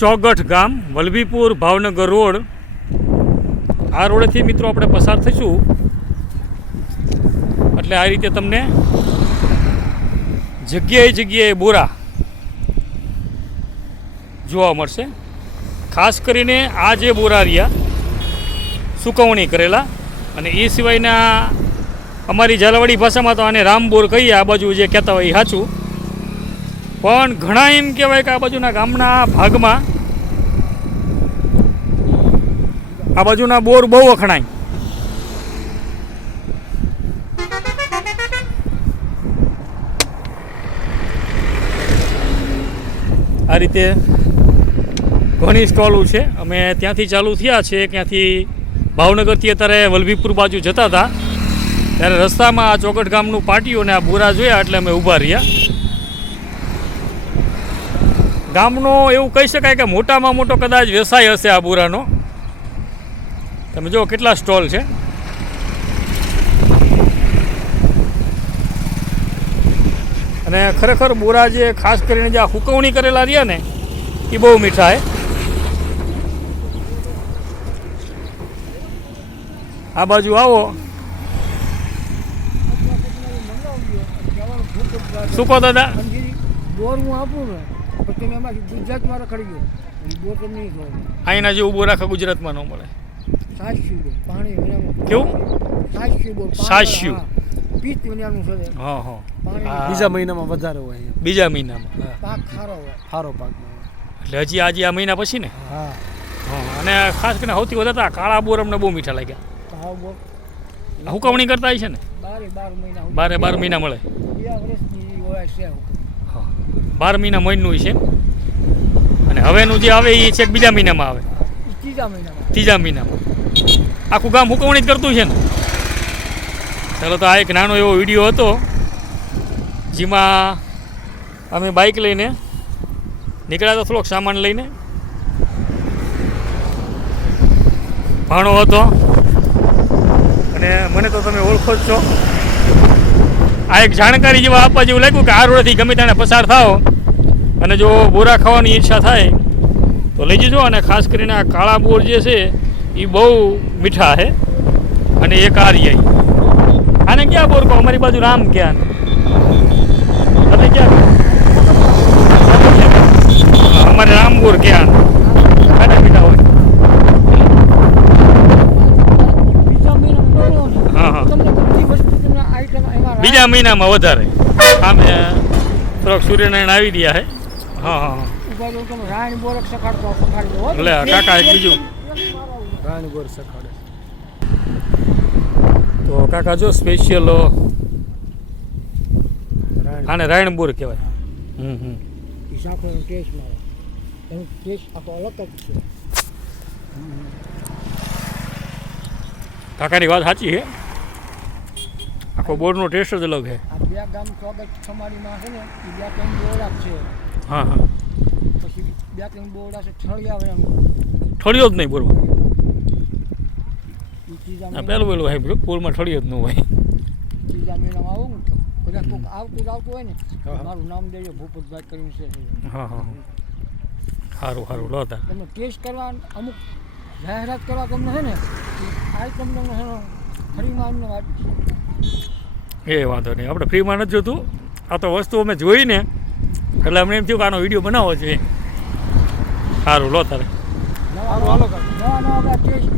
ચોગઠ ગામ, વલભીપુર, ભાવનગર રોડ. આ રોડેથી મિત્રો આપણે પસાર થઈશું એટલે આ રીતે તમને જગ્યાએ જગ્યાએ બોરા જોવા મળશે. ખાસ કરીને આ જે બોરા રહ્યા સુકવણી કરેલા, અને એ સિવાયના અમારી ઝાલાવાડી ભાષામાં તો આને રામબોર કહીએ, આ બાજુ જે કહેતા હોય એ સાચું. પણ ઘણા એમ કહેવાય કે આ બાજુના ગામના ભાગમાં આ બાજુના બોર બહુ વખણાય. આ રીતે ઘણી સ્ટોલો છે. અમે ત્યાંથી ચાલુ થયા છે, ત્યાંથી ભાવનગરથી અત્યારે વલભીપુર બાજુ જતા હતા ત્યારે રસ્તામાં આ ચોગઠ ગામનું પાટિયું અને આ બોરા જોયા એટલે અમે ઊભા રહ્યા. ગામનો એવું કહી શકાય કે મોટામાં મોટો કદાચ વ્યવસાય હશે આ બોરાનો. તમે જુઓ કેટલા સ્ટોલ છે. અને ખરેખર બોરા જે ખાસ કરીને જે આ હુકવણી કરેલા રહ્યા ને એ બહુ મીઠા છે. આ બાજુ આવો. શું કહો દાદા? બોર હું આપું ને તમે એમાં ગુજરાતમાં રખડી ગયો બોર તો નહીં જોવો. અહીંના જેવું બોર આખા ગુજરાતમાં ન મળે. પાણી કેવું? સાસ્યું પીત વિનાનું છે. હા હા. બીજા મહિનામાં વધારે હોય. બીજા મહિનામાં પાક સારો પાક એટલે હજી આજે આ મહિના પછી ને. હા હા. અને ખાસ કરીને સૌથી વધારે આ કાળા બોર અમને બહુ મીઠા લાગ્યા. હુકવણી કરતા છે ને 12 મહિના મળે. 12 મહિના મહિનાનું છે. અને હવેનું જે આવે એ છે બીજા મહિનામાં આવે. ત્રીજા મહિનામાં આખું ગામ હુકવણી જ કરતું છે ને. ચાલો, તો આ એક નાનો એવો વિડીયો હતો જેમાં અમે બાઇક લઈને નીકળ્યા હતા, થોડોક સામાન લઈને. ભાણો હતો અને મને તો તમે ઓળખો જ છો. આ એક જાણકારી જેવા આપવા જેવું લાગ્યું કે આ રોડેથી ગમે ત્યાં પસાર થાઓ અને જો બોરા ખાવાની ઈચ્છા થાય તો લઈ જજો. અને ખાસ કરીને આ કાળા બોર જે છે એ બહુ મીઠા છે. અને એક આ રહ્યા, આને ક્યાં બોર કહો? અમારી બાજુ રામ ક્યાં, તમે ક્યાં? અમારે રામ બોર ક્યાં ખાટા મીઠા હોય. હા હા. બીજા મહિનામાં વધારે. આમે થોડોક સૂર્યનારાયણ આવી રહ્યા છે. હા હા. એટલે કાકા એક બીજું રાણીબોર સખાડે તો કાકા જો સ્પેશિયલ આને રાયણબોર કહેવાય. કાકાની વાત સાચી છે. આખો બોરનો ટેસ્ટ જ અલગ છે. બે ગામ ચોગઠ ખમાડીમાં છે ને એ 2-3 બોરડા છે. હા હા. પછી 2-3 બોરડા છે ઠળિયા. ઠળિયો જ નહીં બોરમાં. પેલું સાહેબ બોરમાં ઠળિયો જ ન હોય. ત્રીજા મહિનામાં આવું ને કદાચ કોઈક આવતું હોય ને મારું નામ દેજો, ભૂપતભાઈ કરીને છે. હા હા. સારું સારું લો તા. તમને ટેસ્ટ કરવા અમુક જાહેરાત કરવા તમને છે ને આ તમને ફરીમાં અમને વાંચ્યું. એ વાંધો નહીં, આપણે ફ્રીમાં નથી જોતું. આ તો વસ્તુ અમે જોઈને એટલે અમને એમ થયું કે આનો વિડીયો બનાવવો જોઈએ. સારું લો તારે. નવા ટેસ્ટ